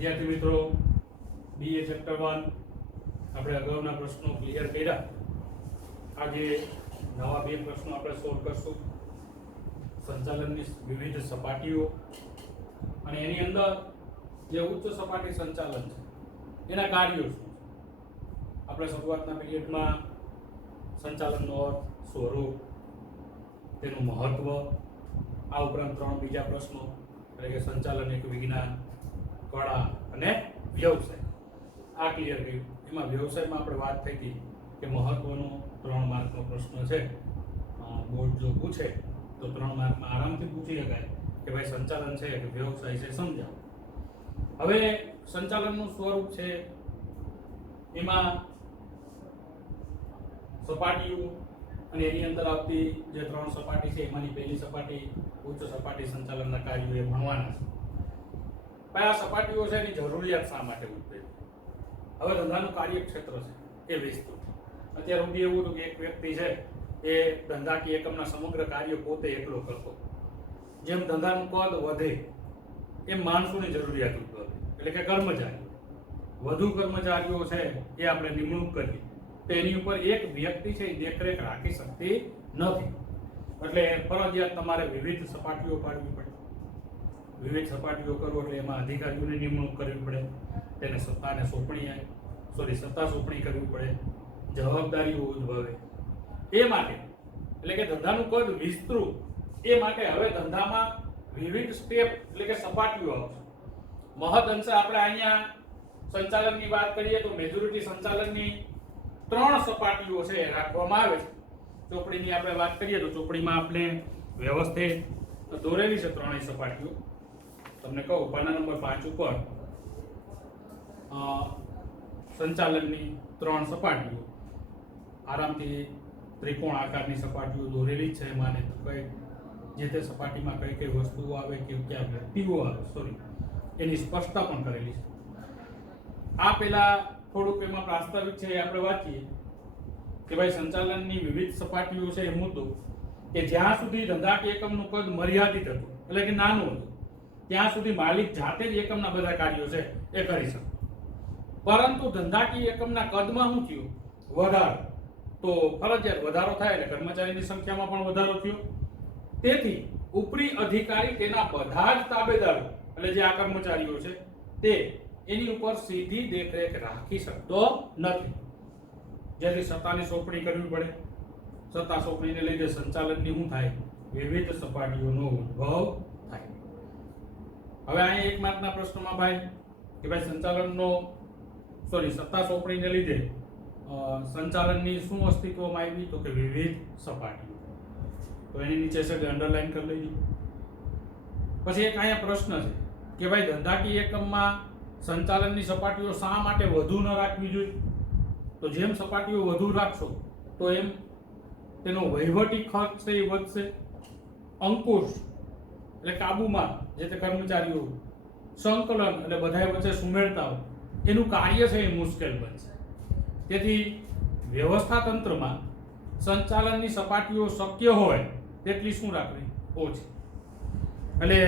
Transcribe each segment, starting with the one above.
વિદ્યાર્થી મિત્રો, BA chapter 1 આપણે અગાઉના પ્રશ્નો ક્લિયર કર્યા. આજે નવા બે પ્રશ્નો આપણે સોલ્વ કરશું. સંચાલનની વિવિધ સપાટીઓ અને એની અંદર જે ઉચ્ચ સપાટી સંચાલન છે એના કાર્યો શું છે. આપણે શરૂઆતના પીરિયડમાં સંચાલનનો અર્થ, સ્વરૂપ, તેનું મહત્વ, આ ઉપરાંત 3 બીજા પ્રશ્નો એટલે કે સંચાલન એક વિજ્ઞાન, કળા અને વ્યવસાય આ ક્લિયર કર્યું. એમાં વ્યવસાયમાં આપણે વાત થઈ હતી કે મહત્વનો 3 માર્કનો પ્રશ્ન છે. બોર્ડ જો પૂછે તો 3 માર્કમાં આરામથી પૂછી શકાય કે ભાઈ સંચાલન છે કે વ્યવસાય છે, સમજાવો. હવે સંચાલનનું સ્વરૂપ છે એમાં સપાટીઓ અને એની અંદર આવતી જે 3 સપાટી છે એમાંની પહેલી સપાટી ઉચ્ચ સપાટી સંચાલનના કાર્યો એ ભણવાના છે. ભાઈ આ સપાટીઓ છે એની જરૂરિયાત શા માટે ઉદ્ભવી? હવે ધંધાનું કાર્યક્ષેત્ર છે એ વિસ્તૃત. અત્યાર સુધી એવું હતું કે એક વ્યક્તિ છે એ ધંધાકીય એકમના સમગ્ર કાર્યો પોતે એકલો કરતો. જેમ ધંધાનું કદ વધે એમ માણસોની જરૂરિયાત ઉદ્ભવે એટલે કે કર્મચારીઓ. વધુ કર્મચારીઓ છે એ આપણે નિમણૂક કરીએ તો એની ઉપર એક વ્યક્તિ છે એ દેખરેખ રાખી શકતી નથી. એટલે ફરજિયાત તમારે વિવિધ સપાટીઓ પાડવી પડે. વિવિધ સપાટીઓ કરવો એટલે એમાં અધિકારીઓની નિમણૂક કરવી પડે, તેને સત્તા સોંપણી કરવી પડે, જવાબદારીઓ ઉદ્ભવે. એ માટે એટલે કે ધંધાનું કદ વિસ્તૃત, એ માટે હવે ધંધામાં વિવિધ સ્ટેપ એટલે કે સપાટીઓ આવશે. મહદ અંશે આપણે અહીંયા સંચાલનની વાત કરીએ તો મેજોરિટી સંચાલનની 3 સપાટીઓ છે રાખવામાં આવે છે. ચોપડીની આપણે વાત કરીએ તો ચોપડીમાં આપણે વ્યવસ્થિત દોરેલી છે 3 સપાટીઓ. તમને કહું, પાના નંબર 5 ઉપર સંચાલનની 3 સપાટીઓ આરામથી ત્રિકોણ આકારની સપાટીઓ દોરેલી છે. એમાં કઈ જે તે સપાટીમાં કઈ કઈ વસ્તુઓ આવે કે કયા વ્યક્તિઓ આવે એની સ્પષ્ટતા પણ કરેલી છે. આ પેલા થોડુંક એમાં પ્રાસ્તાવિક છે એ આપણે વાંચીએ કે ભાઈ સંચાલનની વિવિધ સપાટીઓ છે એ મુદ્દો કે જ્યાં સુધી ધંધાકીય એકમનું કદ મર્યાદિત હતું એટલે કે નાનું હતું ત્યાં સુધી માલિક જાતે જ એકમના બધા કાર્યો છે એ કરી શકે. પરંતુ ધંધાકીય એકમના કદમાં શું થયું? વધારો. તો ફરજિયાત વધારો થાય એટલે કર્મચારીની સંખ્યામાં પણ વધારો થયો. તેથી ઉપરી અધિકારી તેના બધા જ તાબેદારો એટલે જે આ કર્મચારીઓ છે તે એની ઉપર સીધી દેખરેખ રાખી શકતો નથી. જેથી સત્તાની સોંપણી કરવી પડે. સત્તા સોંપણીને લીધે સંચાલનની શું થાય? વિવિધ સપાટીઓનો ઉદ્ભવ થાય. હવે અહીં 1 માર્કના પ્રશ્નમાં ભાઈ કે ભાઈ સત્તા સોંપણીને લીધે સંચાલનની શું અસ્તિત્વમાં આવી? તો કે વિવિધ સપાટીઓ. તો એની નીચે છે અંડરલાઈન કરી લેજો. પછી એક અહીંયા પ્રશ્ન છે કે ભાઈ ધંધાકીય એકમમાં સંચાલનની સપાટીઓ શા માટે વધુ ન રાખવી જોઈએ? તો જેમ સપાટીઓ વધુ રાખશો તો એમ તેનો વહીવટી ખર્ચ છે એ વધશે. અંકુશ એટલે કાબુમાં જે તે કર્મચારીઓ, સંકલન એટલે બધા વચ્ચે સુમેળતા એનું કાર્ય છે એ મુશ્કેલ બનશે. તેથી વ્યવસ્થા તંત્રમાં સંચાલનની સપાટીઓ શક્ય હોય તેટલી શું રાખવી? ઓછી. એટલે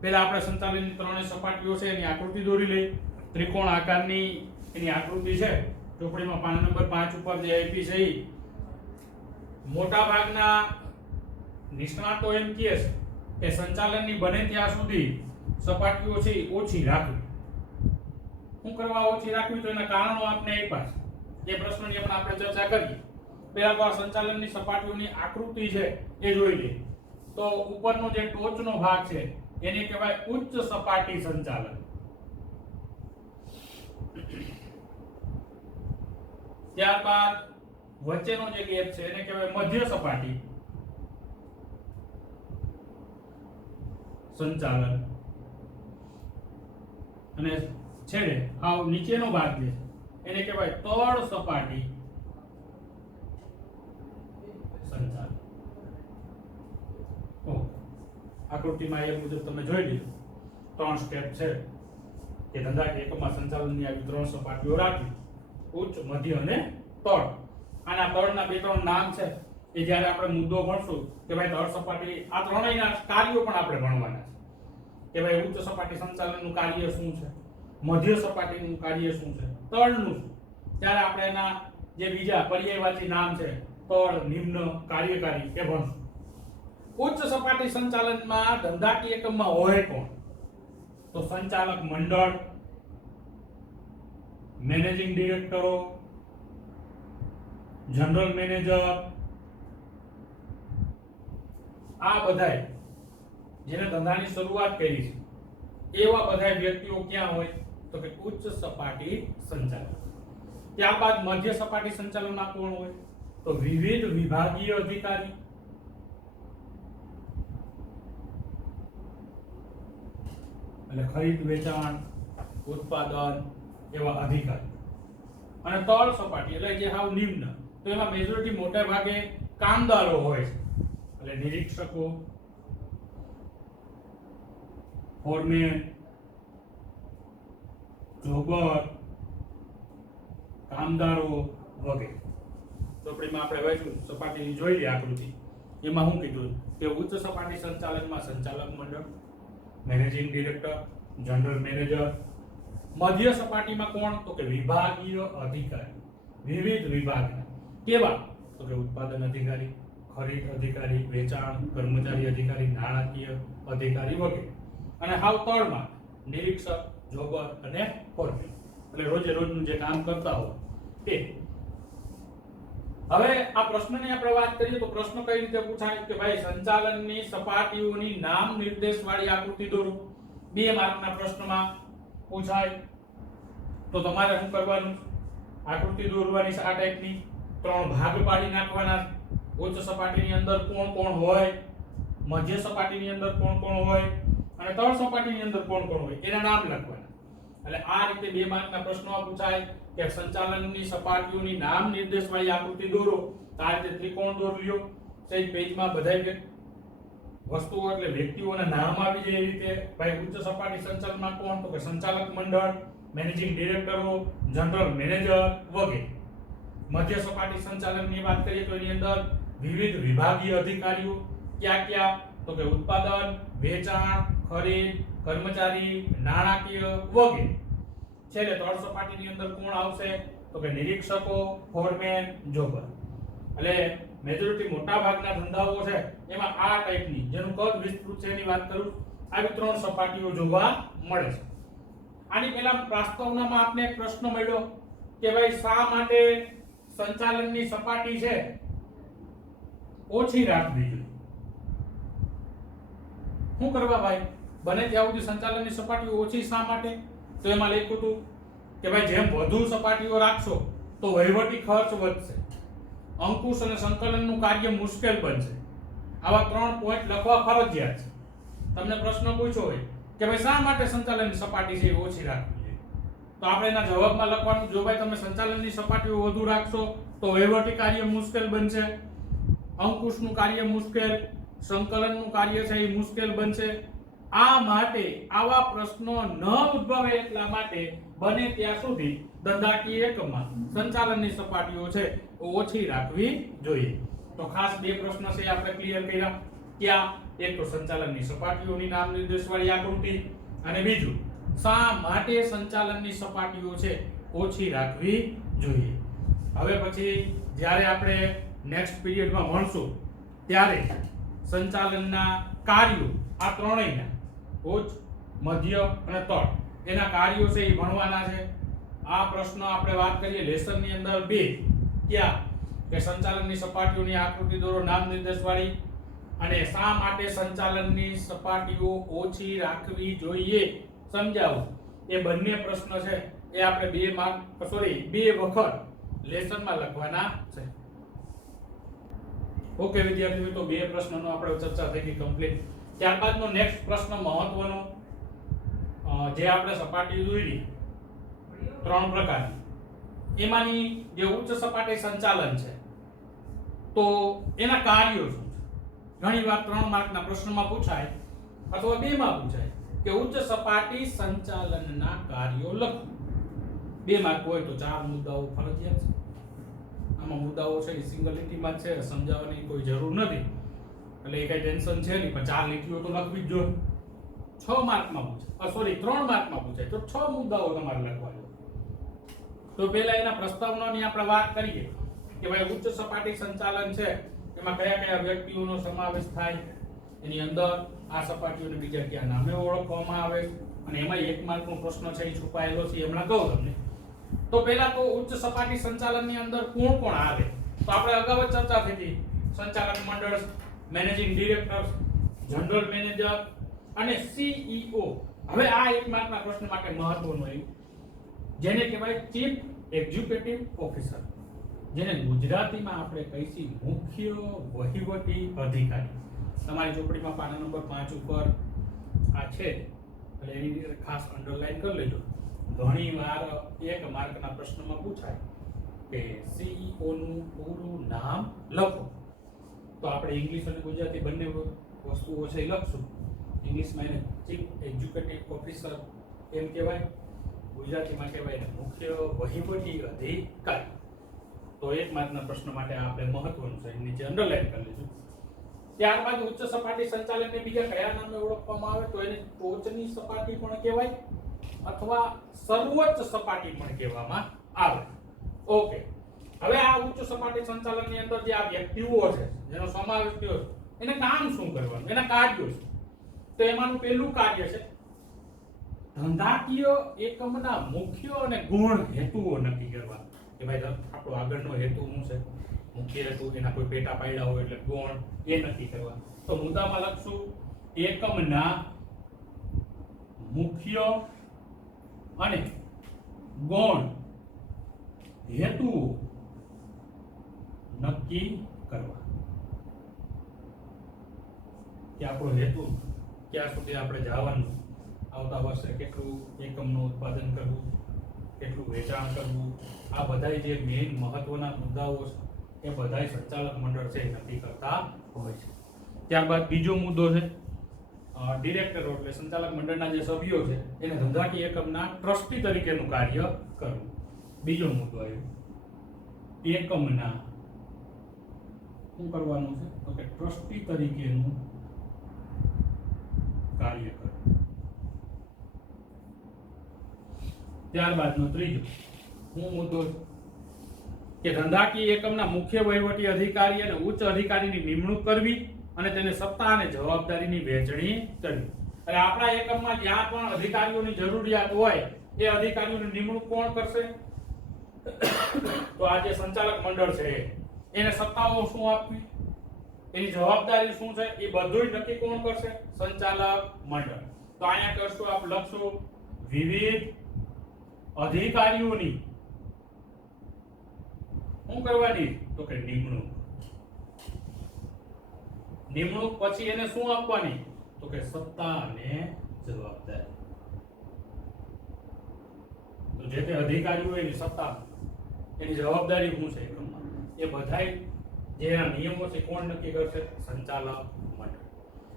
પહેલા આપણે સંચાલનની 3 સપાટીઓ છે એની આકૃતિ દોરી લઈએ. ત્રિકોણ આકારની એની આકૃતિ છે ચોપડીમાં પાના નંબર 5 ઉપર જે આપી છે એ મોટા ભાગના નિષ્ણાતો એમ કહે છે કે સંચાલનની બને ત્યાં સુધી સપાટીઓ છે ઓછી રાખવી. શું કરવા ઓછી રાખવી? તો એના કારણો આપણે આપ્યા છે. એ પ્રશ્નની પણ આપણે ચર્ચા કરીએ. પહેલા તો આ સંચાલનની સપાટીઓની આકૃતિ છે એ જોઈ લઈએ. તો ઉપરનો જે ટોચનો ભાગ છે એને કહેવાય ઉચ્ચ સપાટી સંચાલન. ત્યારબાદ વચ્ચેનો જે ગેપ છે એને કહેવાય મધ્ય સપાટી સંચાલન. અને છેડે આ નીચેનો ભાગ જે છે એને કહેવાય તળ સપાટી સંચાલન. આકૃતિમાં એ મુજબ તમે જોઈ લીધું 3 સ્ટેપ છે કે ધંધાકીય એકમમાં સંચાલનની આવી 3 સપાટીઓ રાખવી: ઉચ્ચ, મધ્ય અને તળ. આના તળના 2-3 નામ છે એ જ્યારે આપણે મુદ્દો ભણશું કે ભાઈ તળ સપાટી, આ ત્રણેયના કાર્યો પણ આપણે ભણવાના છે. કે ભાઈ ઉચ્ચ સપાટી સંચાલનનું કાર્ય શું છે, મધ્ય સપાટીનું કાર્ય શું છે, તળનું શું, ત્યારે આપણે એના જે બીજા પર્યાયવાચી નામ છે તળ, નિમ્ન, કાર્યકારી એ ભણશું. ઉચ્ચ સપાટી સંચાલનમાં ધંધાકીય એકમમાં હોય કોણ? તો સંચાલક મંડળ, મેનેજિંગ ડિરેક્ટરો, જનરલ મેનેજર, આ બધાય જેને ધંધાની શરૂઆત કરી છે એવા બધા વ્યક્તિઓ ક્યાં હોય? તો કે ઉચ્ચ સપાટી સંચાલન. ત્યારબાદ મધ્ય સપાટી સંચાલનમાં કોણ હોય? તો વિવિધ વિભાગીય અધિકારી, એટલે ખરીદ, વેચાણ, ઉત્પાદન એવા અધિકારી. અને તળ સપાટી એટલે જે હાવ નિમ્ન, તો એમાં મેજોરિટી મોટા ભાગે કામદારો હોય છે, એટલે નિરીક્ષકો, ફોરમેન, જોબર, કામદારો વગેરે. ચોપડીમાં આપણે વાંચ્યું, સપાટીની જોઈ લે આકૃતિ, એમાં શું કીધું કે ઉચ્ચ સપાટી સંચાલનમાં સંચાલક મંડળ, મેનેજિંગ ડિરેક્ટર, જનરલ મેનેજર. મધ્ય સપાટીમાં કોણ? તો કે વિભાગીય અધિકારી, વિવિધ વિભાગના. કેવા? તો કે ઉત્પાદન અધિકારી, ખરીદ અધિકારી, વેચાણ, કર્મચારી અધિકારી, નાણાકીય અધિકારી વગેરે. અને હાવ તળમાં નિરીક્ષક, જોબર અને ફોરમેન, એટલે રોજે રોજનું જે કામ કરતા હોય તે. હવે આ પ્રશ્નની આપણે વાત કરીએ તો પ્રશ્ન કઈ રીતે પૂછાય કે ભાઈ સંચાલનની સપાટીઓની નામ નિર્દેશ વાળી આકૃતિ દોરો. 2 માર્કના પ્રશ્નમાં પૂછાય. તો તમારે શું કરવાનું? આકૃતિ દોરવાની છે આ ટાઈપની, 3 ભાગ પાડી નાખવાના. ઉચ્ચ સપાટીની અંદર કોણ કોણ હોય, મધ્ય સપાટીની અંદર કોણ કોણ હોય અને તળ સપાટીની અંદર કોણ કોણ હોય એના નામ લખવાના. એટલે આ રીતે 2 માર્કના પ્રશ્નો પૂછાય કે સંચાલનની સપાટીઓની નામ નિર્દેશ વાળી આકૃતિ દોરો. આ રીતે ત્રિકોણ દોર્યો છે પેજમાં બધાય વસ્તુઓ એટલે વ્યક્તિઓના નામ આવી જાય. એ રીતે ભાઈ ઉચ્ચ સપાટી સંચાલનમાં કોણ? તો કે સંચાલક મંડળ, મેનેજિંગ ડિરેક્ટરો, જનરલ મેનેજર વગેરે. મધ્ય સપાટી સંચાલનની વાત કરીએ તો એની અંદર વિવિધ વિભાગીય અધિકારીઓ ક્યાં ક્યાં? તો કે ઉત્પાદન, વેચાણ, ખરીદ, કર્મચારી, નાણાકીય વગેરે. છેલ્લે તળ સપાટીની અંદર કોણ આવશે? તો કે નિરીક્ષકો, ફોરમેન, જોબર. એટલે મેજોરિટી મોટા ભાગના ધંધાઓ છે એમાં આ ટાઈપની જેનું કદ વિસ્તૃત છે એની વાત કરું, આવી 3 સપાટીઓ જોવા મળે છે. આની પહેલા પ્રસ્તાવનામાં આપને એક પ્રશ્ન મળ્યો કે ભાઈ શા માટે સંચાલનની સપાટી છે ઓછી રાખવી જોઈએ? શું કરવા ભાઈ? બને ત્યાં સુધી સંચાલનની સપાટીઓ ઓછી શા માટે? તો એમાં લખ્યું હતું કે ભાઈ જેમ વધુ સપાટીઓ રાખશો તો વહીવટી ખર્ચ વધશે, અંકુશ અને સંકલનનું કાર્ય મુશ્કેલ બનશે. આવા 3 પોઈન્ટ લખવા ફરજિયાત છે. તમને પ્રશ્ન પૂછ્યો હોય કે ભાઈ શા માટે સંચાલનની સપાટી છે એ ઓછી રાખવી જોઈએ, તો આપણે એના જવાબમાં લખવાનું જો ભાઈ તમે સંચાલનની સપાટીઓ વધુ રાખશો તો વહીવટી કાર્ય મુશ્કેલ બનશે, અંકુશનું કાર્ય મુશ્કેલ, સંકલનનું કાર્ય છે એ મુશ્કેલ બનશે. આ માટે આવા પ્રશ્નો ન ઉદ્ભવે એટલા માટે બને ત્યાં સુધી ધંધાકીય એકમમાં સંચાલનની સપાટીઓ છે ઓછી રાખવી જોઈએ. તો ખાસ 2 પ્રશ્ન છે આપણે ક્લિયર કર્યા. ક્યાં? એક તો સંચાલનની સપાટીઓની નામ નિર્દેશ વાળી આકૃતિ અને બીજું શા માટે સંચાલનની સપાટીઓ છે ઓછી રાખવી જોઈએ. હવે પછી જ્યારે આપણે નેક્સ્ટ પીરિયડમાં ભણશું ત્યારે સંચાલનના કાર્યો આ ત્રણેયના ઉચ્ચ, મધ્ય અને તળ એના કાર્યો છે એ ભણવાના છે. આ પ્રશ્ન આપણે વાત કરીએ લેસનની અંદર 2 ક્યાં કે સંચાલનની સપાટીઓની આકૃતિ દોરો નામ નિર્દેશ વાળી અને શા માટે સંચાલનની સપાટીઓ ઓછી રાખવી જોઈએ સમજાવો. એ બંને પ્રશ્ન છે એ આપણે 2 વખત લેસનમાં લખવાના છે. ઓકે વિદ્યાર્થી મિત્રો, 2 પ્રશ્નોનો આપણે ચર્ચા થઈ ગઈ કમ્પ્લીટ. ત્યારબાદનો નેક્સ્ટ પ્રશ્ન મહત્વનો જે આપણે સપાટી દોરી 3 પ્રકારની, એમાંની જે ઉચ્ચ સપાટી સંચાલન છે તો એના કાર્યો શું છે? ઘણીવાર 3 માર્કના પ્રશ્નમાં પૂછાય અથવા 2 માં પૂછાય કે ઉચ્ચ સપાટી સંચાલનના કાર્યો લખો. 2 માર્ક હોય તો 4 મુદ્દાઓ ફરજિયાત છે. આમાં મુદ્દાઓ છે એ સિંગલ લીટીમાં જ છે, સમજાવવાની કોઈ જરૂર નથી, એટલે એ કઈ ટેન્શન છે નહીં, પણ 4 લીટીઓ તો લખવી જ જોઈએ. 6 માર્કમાં પૂછાય, સોરી 3 માર્કમાં પૂછાય, તો 6 મુદ્દાઓ તમારે લખવાના. તો પહેલા એના પ્રસ્તાવનાની આપણે વાત કરીએ કે ભાઈ ઉચ્ચ સપાટી સંચાલન છે એમાં કયા કયા વ્યક્તિઓનો સમાવેશ થાય, એની અંદર આ સપાટીઓને બીજા કયા નામે ઓળખવામાં આવે, અને એમાં 1 માર્કનો પ્રશ્ન છે એ છુપાયેલો છે હમણાં કહું તમને. તો પહેલા તો ઉચ્ચ સપાટી સંચાલનની અંદર કોણ કોણ આવે, તો આપણે અગાઉ જ ચર્ચા થઈ હતી. સંચાલક મંડળ, મેનેજિંગ ડિરેક્ટર, જનરલ મેનેજર અને CEO. હવે આ 1 માર્કના પ્રશ્ન માટે મહત્વનું આવ્યું જેને કહેવાય ચીફ એક્ઝિક્યુટિવ ઓફિસર, જેને ગુજરાતીમાં આપણે કહીશું મુખ્ય વહીવટી અધિકારી. તમારી ચોપડીમાં પાના નંબર 5 ઉપર આ છે એટલે એની ખાસ અંડરલાઈન કરી લેજો. ઘણીવાર 1 માર્કના પ્રશ્નમાં પૂછાય કે CEO નું પૂરું નામ લખો, તો આપણે ઇંગ્લિશ અને ગુજરાતી બંને વસ્તુઓ છે લખશું. ઇંગ્લિશમાં એને ચીફ એક્ઝિક્યુટિવ ઓફિસર એમ કહેવાય, ગુજરાતીમાં કહેવાય એને મુખ્ય વહીવટી અધિકારી. તો 1 માર્કના પ્રશ્ન માટે આપણે મહત્વનું છે, નીચે અંડરલાઈન કરી લેજો. ત્યારબાદ ઉચ્ચ સપાટી સંચાલનને બીજા કયા નામે ઓળખવામાં આવે, તો એને ટોચની સપાટી પણ કહેવાય અથવા સર્વોચ્ચ સપાટી પણ કહેવામાં આવે. ઓકે, હવે આ ઉચ્ચ સપાટી સંચાલનની અંદર જે આ વ્યક્તિઓ છે જેનો સમાવેશ થયો છે એને કામ શું કરવાનું, એના કાર્યો છે. તો એમાંનું પહેલું કાર્ય છે ધંધાકીય એકમના મુખ્ય અને ગૌણ હેતુઓ નક્કી કરવા. કે ભાઈ આપણો આગળનો હેતુ શું છે, મુખ્ય હેતુ, એના કોઈ પેટા પાડ્યા હોય એટલે ગૌણ એ નક્કી કરવા. તો મુદ્દામાં લખશું એકમના મુખ્ય અને ગૌણ હેતુઓ નક્કી કરવા. કે આપણો હેતુ ક્યાં સુધી આપણે જવાનું, આવતા વર્ષે કેટલું એકમનું ઉત્પાદન કરવું, કેટલું વેચાણ કરવું, આ બધાય જે મેઇન મહત્વના મુદ્દાઓ છે એ બધાય સંચાલક મંડળ છે નક્કી કરતા હોય છે. ત્યારબાદ બીજો મુદ્દો છે ડિરેક્ટરો, એટલે સંચાલક મંડળના જે સભ્યો છે એને ધંધાકીય એકમના ટ્રસ્ટી તરીકેનું કાર્ય કરવું. બીજો મુદ્દો આવ્યો એકમના શું કરવાનું છે, તો કે ટ્રસ્ટી તરીકેનું કાર્ય કરવું. ત્યારબાદનો ત્રીજો શું મુદ્દો કે ધંધાકીય એકમના મુખ્ય વહીવટી અધિકારી અને ઉચ્ચ અધિકારીની નિમણૂક કરવી અને તેને સત્તા અને જવાબદારીની વહેંચણી કરવી. અને આપણા એકમમાં જ્યાં પણ અધિકારીઓની જરૂરિયાત હોય એ અધિકારીઓની નિમણૂક કોણ કરશે, તો આ જે સંચાલક મંડળ છે એને સત્તાઓ શું આપવી, એની જવાબદારી શું છે, એ બધું નક્કી કોણ કરશે, સંચાલક મંડળ. તો અહીંયા કરશું આપ લખશું વિવિધ અધિકારીઓની શું કરવાની, તો કે નિમણૂક. નિમણૂક પછી એને શું આપવાની, તો કે સત્તા અને જવાબદારી. તો જે તે અધિકારીઓ એની સત્તા, એની જવાબદારી શું છે એકમમાં, એ બધાય જેના નિયમો છે કોણ નક્કી કરશે, સંચાલક મંડળ.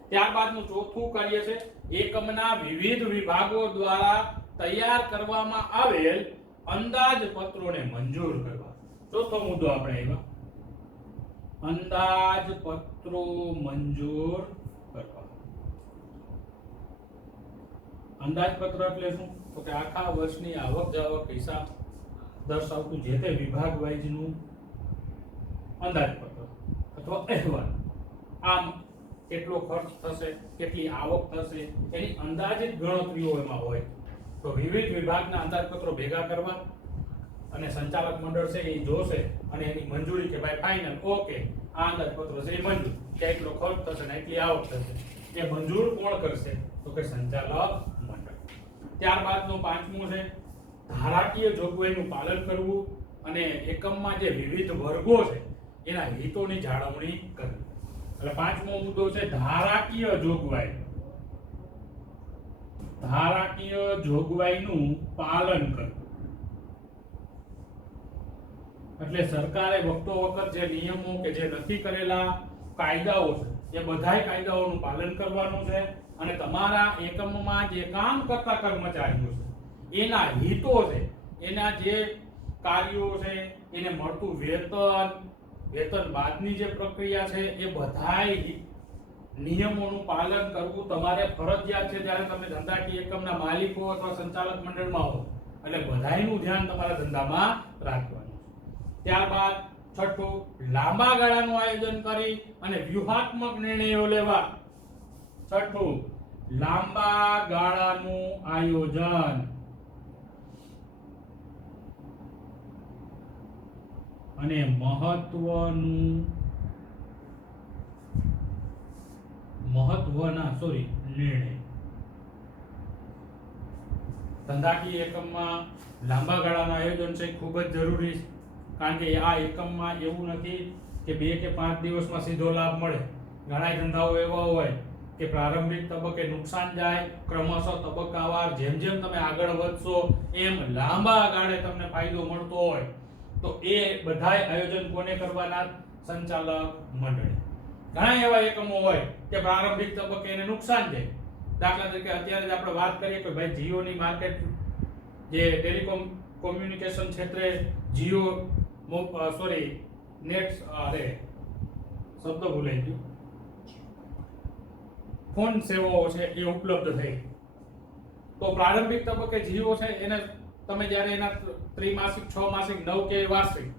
ત્યારબાદનું ચોથું કાર્ય છે એકમના વિવિધ વિભાગો દ્વારા તૈયાર કરવામાં આવેલ અંદાજપત્રોને મંજૂર કરવા. ચોથો મુદ્દો આપણે આવ્યા અંદાજપત્રો મંજૂર કરવા. અંદાજપત્ર એટલે શું, તો કે આખા વર્ષની આવક જાવક હિસાબ દર્શાવતું જે તે વિભાગ વાઇઝનું અંદાજપત્ર અથવા અહેવાલ. આમ કેટલો ખર્ચ થશે, કેટલી આવક થશે, એની અંદાજિત ગણતરીઓ એમાં હોય. તો વિવિધ વિભાગના અંદાજપત્રો ભેગા કરવા અને સંચાલક મંડળ છે એ જોશે અને એની મંજૂરી કે ભાઈ ફાઇનલ ઓકે આ અંદાજપત્રો છે એ મંજૂર, કે એટલો ખર્ચ થશે ને એટલી આવક થશે, એ મંજૂર કોણ કરશે, તો કે સંચાલક મંડળ. ત્યારબાદનું પાંચમું છે ધારાકીય જોગવાઈનું પાલન કરવું અને એકમમાં જે વિવિધ વર્ગો છે એના હિતોની જાળવણી કરવી. એટલે પાંચમો મુદ્દો છે ધારાકીય જોગવાઈ. ધારાકીય જોગવાઈનું પાલન કરવું. એટલે સરકારે વખતો વખત જે નિયમો કે જે નક્કી કરેલા કાયદાઓ છે એ બધાય કાયદાઓનું પાલન કરવાનું છે અને તમારા એકમમાં જે કામ કરતા કર્મચારીઓ છે એના હિતો છે, એના જે કાર્યો છે, એને મળતું વેતન, વેતન બાદની જે પ્રક્રિયા છે એ બધાય નિયમોનું પાલન કરવું તમારે ફરજિયાત છે જ્યારે તમે ધંધાકીય એકમના માલિકો અથવા સંચાલક મંડળમાં હો. એટલે બધાયનું ધ્યાન તમારા ધંધામાં રાખવાનું. ત્યારબાદ છઠ્ઠું, લાંબા ગાળાનું આયોજન કરી અને વ્યૂહાત્મક નિર્ણયો લેવા. છઠ્ઠું, લાંબા ગાળાનું આયોજન અને મહત્વના નિર્ણય. ધંધાકીય એકમમાં લાંબા ગાળાનું આયોજન છે ખૂબ જ જરૂરી છે. કારણ કે આ એકમમાં એવું નથી કે 2 કે 5 દિવસમાં સીધો લાભ મળે. ઘણા ધંધાઓ એવા હોય કે પ્રારંભિક તબક્કે નુકસાન જાય, ક્રમશઃ તબક્કાવાર જેમ જેમ તમે આગળ વધશો એમ લાંબા ગાળે તમને ફાયદો મળતો હોય. તો એ બધાય આયોજન કોને કરવાના? સંચાલક મંડળે. ઘણા એવા એકમો હોય કે પ્રારંભિક તબક્કે એને નુકસાન જાય. દાખલા તરીકે અત્યારે જ આપણે વાત કરીએ કે ભાઈ જીઓની માર્કેટ, જે ટેલિકોમ કોમ્યુનિકેશન ક્ષેત્રે જીઓ નેટ શબ્દ ભૂલાઈ ગયો, ફોન સેવાઓ છે એ ઉપલબ્ધ થઈ. તો પ્રારંભિક તબક્કે જીઓ છે એને તમે જ્યારે એના ત્રિમાસિક, 6 માસિક, 9 કે વાર્ષિક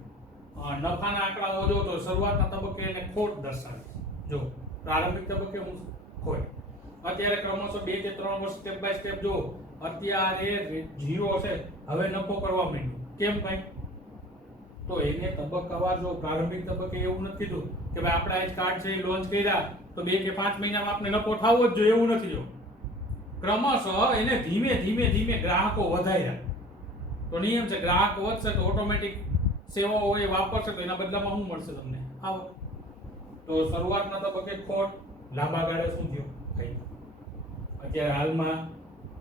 નફાના આંકડાઓ જો તો શરૂઆતના તબક્કે એને ખોટ દર્શાવે. જો પ્રારંભિક તબક્કે હું ખોટ, અત્યારે ક્રમશઃ 2 કે 3 વર્ષ સ્ટેપ બાય સ્ટેપ જો અત્યારે જીઓ છે હવે નફો કરવા માંડ્યું. કેમ ભાઈ? તો એને તબક્કાવાર જો પ્રારંભિક તબક્કે એવું નથી કીધું કે ભાઈ આપણા આજ કાર્ડ છે લોન્ચ કર્યા તો 2 કે 5 મહિનામાં આપણે નફો થવો જ જોઈએ, એવું નથી. જો ક્રમશઃ એને ધીમે ધીમે ગ્રાહકો વધાર્યા. તો નિયમ છે ગ્રાહક વધશે તો ઓટોમેટિક સેવાઓ એ વાપરશે તો એના બદલામાં શું મળશે તમને? આવક. તો શરૂઆતના તબક્કે ખોટ, લાંબા ગાળે શું થયું? અત્યારે હાલમાં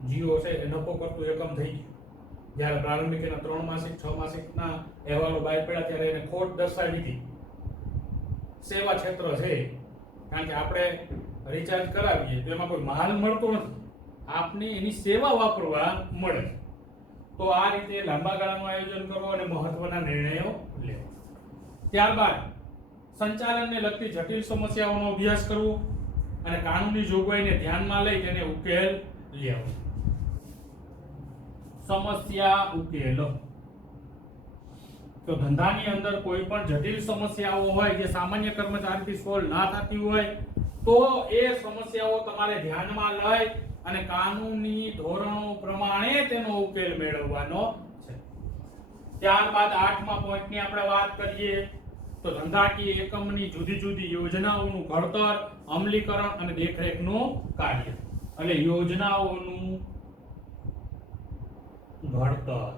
જીઓ છે એ નફો કરતું એકમ થઈ ગયું. જ્યારે પ્રારંભિક એના 3 માસિક, 6 માસિકના અહેવાલો બહાર પડ્યા ત્યારે એને ખોટ દર્શાવી હતી. સેવા ક્ષેત્ર છે, કારણ કે આપણે રિચાર્જ કરાવીએ તો એમાં કોઈ માલ મળતો નથી, આપને એની સેવા વાપરવા મળે. તો આ રીતે લાંબા ગાળાનું આયોજન કરો અને મહત્વના નિર્ણયો લેવો. ત્યારબાદ સંચાલનને લગતી જટિલ સમસ્યાઓનો અભ્યાસ કરવો અને કાનૂની જોગવાઈને ધ્યાનમાં લઈ તેને ઉકેલ લેવો. સમસ્યા ઉકેલો. તો ધંધાની અંદર કોઈ પણ જટિલ સમસ્યાઓ હોય જે સામાન્ય કર્મચારીથી સોલ્વ ના થતી હોય તો એ સમસ્યાઓ તમારે ધ્યાનમાં લઈ અને કાનૂની ધોરણો પ્રમાણે તેનો ઉકેલ મેળવવાનો છે. ત્યારબાદ 8મા પોઈન્ટની આપણે વાત કરીએ તો ધંધાકીય એકમની જુદી જુદી યોજનાઓનું ઘડતર, અમલીકરણ અને દેખરેખનું કાર્ય. એટલે યોજનાઓનું ઘડતર,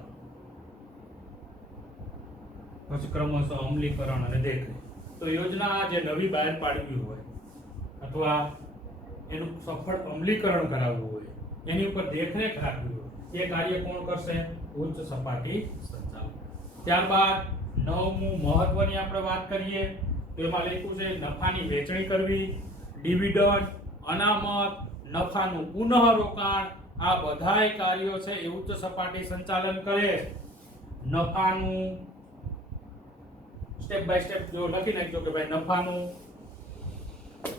પછી ક્રમશઃ અમલીકરણ અને દેખરેખ. તો યોજના જે નવી બહાર પાડવી હોય અથવા એનું સફળ અમલીકરણ કરાવવું હોય, એની ઉપર દેખરેખ રાખવી હોય, એ કાર્ય કોણ કરશે? ઉચ્ચ સપાટી સંચાલક. ત્યારબાદ 9મું મહત્વની આપણે વાત કરીએ તો એમાં લખ્યું છે નફાની વહેંચણી કરવી, ડિવિડન્ડ, અનામત, નફાનું પુનઃરોકાણ. આ બધાય કાર્યો છે એ ઉચ્ચ સપાટી સંચાલન કરે. નફાનું સ્ટેપ બાય સ્ટેપ જો લખી નાખજો કે ભાઈ નફાનું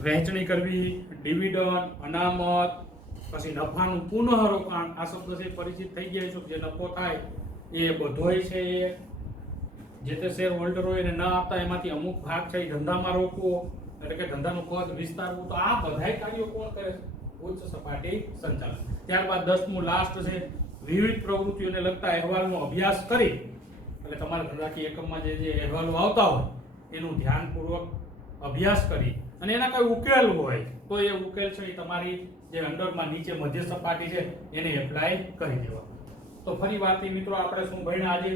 વહેંચણી કરવી, ડિવિડન્ડ, અનામત, પછી નફાનું પુનઃરોકાણ. આ શબ્દથી પરિચિત થઈ ગયા છો. જે નફો થાય એ બધોય છે એ જે તે શેર હોલ્ડરો એને ન આપતા એમાંથી અમુક ભાગ છે એ ધંધામાં રોકવો, એટલે કે ધંધાનું કદ વિસ્તારવું. તો આ બધાય કાર્યો કોણ કરે છે? ઉચ્ચ સપાટી સંચાલન. ત્યારબાદ 10મું લાસ્ટ છે વિવિધ પ્રવૃત્તિઓને લગતા અહેવાલનો અભ્યાસ કરી. એટલે તમારા ધંધાકીય એકમમાં જે અહેવાલો આવતા હોય એનું ધ્યાનપૂર્વક અભ્યાસ કરી અને એના કોઈ ઉકેલ હોય તો એ ઉકેલ છે એ તમારી જે અંડરમાં નીચે મધ્ય સપાટી છે એને એપ્લાય કરી દેવા. તો ફરી વાતથી મિત્રો આપણે શું ભણ્યા આજે?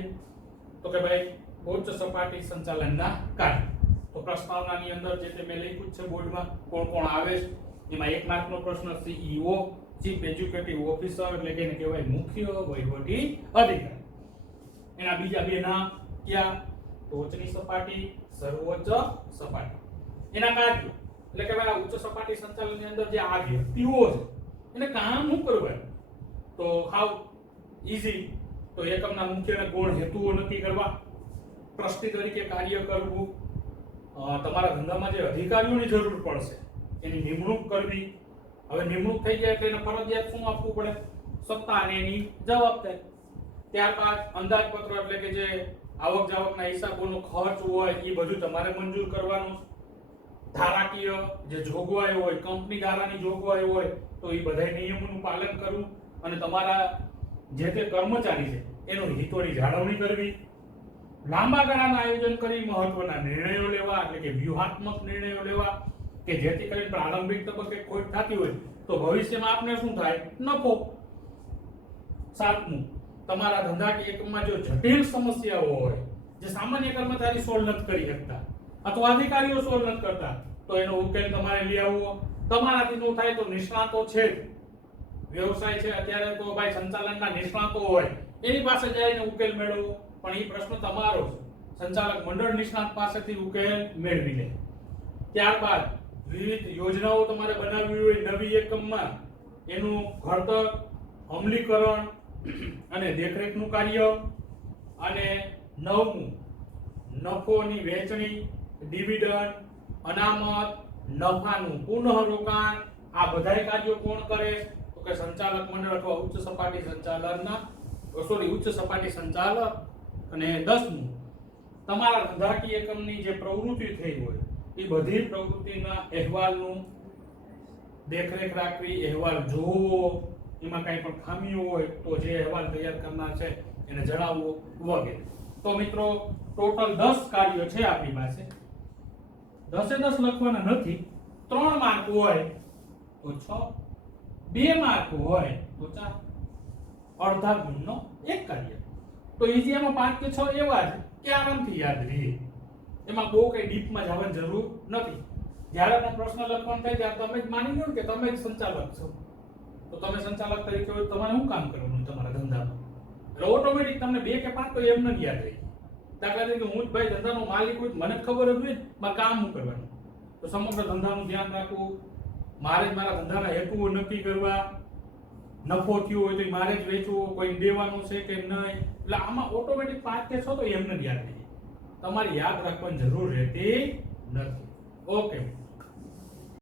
તો કે ભાઈ ઉચ્ચ સપાટી સંચાલનના કાર્ય. તો પ્રસ્તાવનાની અંદર જે તે મેં લખ્યું છે બોર્ડમાં કોણ કોણ આવે છે એમાં 1 માર્કનો પ્રશ્ન CEO, ચીફ એજ્યુકેટિવ ઓફિસર, એટલે કે એને કહેવાય મુખ્ય વહીવટી અધિકારી. એના બીજા 2 નામ ક્યાં? ટોચની સપાટી, સર્વોચ્ચ સપાટી. એના કાર્યો એટલે કે ભાઈ ઉચ્ચ સપાટી સંચાલનની અંદર જે આ વ્યક્તિઓ છે એને કામ શું કરવાનું? તો હાવ ઈઝી. તો એકમના મુખ્ય ગુણ હેતુઓ નક્કી કરવા, ટ્રસ્ટી તરીકે કાર્ય કરવું, તમારા ધંધામાં જે અધિકારીઓની જરૂર પડશે એની નિમણૂક કરવી. હવે નિમણૂક થઈ જાય એટલે એને ફરજિયાત શું આપવું પડે? સત્તા અને એની જવાબદારી. ત્યારબાદ અંદાજપત્ર એટલે કે જે આવક જાવકના હિસાબોનો ખર્ચ હોય એ બધું તમારે મંજૂર કરવાનું. ધારાકીય જે જોગવાઈ હોય, કંપની ધારાની જોગવાઈ હોય તો એ બધા નિયમોનું પાલન કરવું અને તમારા જે તે કર્મચારી છે એનું હિતોની જાળવણી કરવી. લાંબા ગાળાના આયોજન કરી મહત્વના નિર્ણયો લેવા એટલે કે વ્યૂહાત્મક નિર્ણયો લેવા કે જેથી કરીને પ્રારંભિક તબક્કે ખોટ થતી હોય તો ભવિષ્યમાં આપને શું થાય? નફો. સાતમું, તમારા ધંધાકીય એકમમાં જો જટિલ સમસ્યાઓ હોય જે સામાન્ય કર્મચારી સોલ્વ નથી કરી શકતા અથવા અધિકારીઓ સોલ્વ નથી કરતા તો એનો ઉકેલ તમારે લઈ આવવો. તમારાથી ન થાય તો નિષ્ણાતો છે જ, વ્યવસાય છે અત્યારે તો ભાઈ સંચાલનના નિષ્ણાતો હોય એની પાસે જઈને ઉકેલ મેળવવો, પણ એ પ્રશ્ન તમારો છે. સંચાલક મંડળ નિષ્ણાત પાસેથી ઉકેલ મેળવી લે. ત્યારબાદ વિવિધ યોજનાઓ તમારે બનાવવી હોય નવી એકમમાં, એનું ઘડતર, અમલીકરણ અને દેખરેખનું કાર્ય. અને નવમું, નફોની વહેંચણી, ડિવિડન્ડ, અનામત, નફાનું પુનઃરોકાણ. આ બધાય કાર્યો કોણ કરે? તો કે સંચાલક મંડળ અથવા ઉચ્ચ સપાટી સંચાલક. અને 10મું, તમારા ધંધાકીય એકમની જે પ્રવૃત્તિ થઈ હોય એ બધી પ્રવૃત્તિના અહેવાલનું દેખરેખ રાખવી, અહેવાલ જોવો, એમાં કંઈ પણ ખામીઓ હોય તો જે અહેવાલ તૈયાર કરનાર છે એને જણાવવો વગેરે. તો મિત્રો ટોટલ 10 કાર્યો છે આપણી પાસે. 10 લખવાના નથી. 3 માર્ક હોય તો 6, 2 માર્ક હોય તો 4, અડધા ગુણનો એક કાર્ય. તો ઈઝીમાં 5 કે 6 એવા છે કે આરામથી યાદ રહે. એમાં બહુ કઈ ડીપમાં જવાની જરૂર નથી. જ્યારે પણ પ્રશ્ન લખવાનો થાય ત્યારે તમે જ માની લો કે તમે જ સંચાલક છો, તો તમે સંચાલક તરીકે હોય તમારે શું કામ કરવાનું તમારા ધંધામાં? એટલે ઓટોમેટિક તમને 2 કે 5 તો એમ જ યાદ રહે. દાખલા તરીકે હું જ ભાઈ ધંધાનો માલિક હોય મને ખબર જ હોય મારે કામ શું કરવાનું, તો સમગ્ર ધંધાનું ધ્યાન રાખવું, મારે જ મારા ધંધાના હેતુઓ નક્કી કરવા, નફો થયો હોય તો મારે જ વેચવો, કોઈ દેવાનું છે કે નહીં. એટલે આમાં ઓટોમેટિક 5 કે 6 તો એમને જ યાદ રહે. તમારે યાદ રાખવાની જરૂર રહેતી નથી. ઓકે.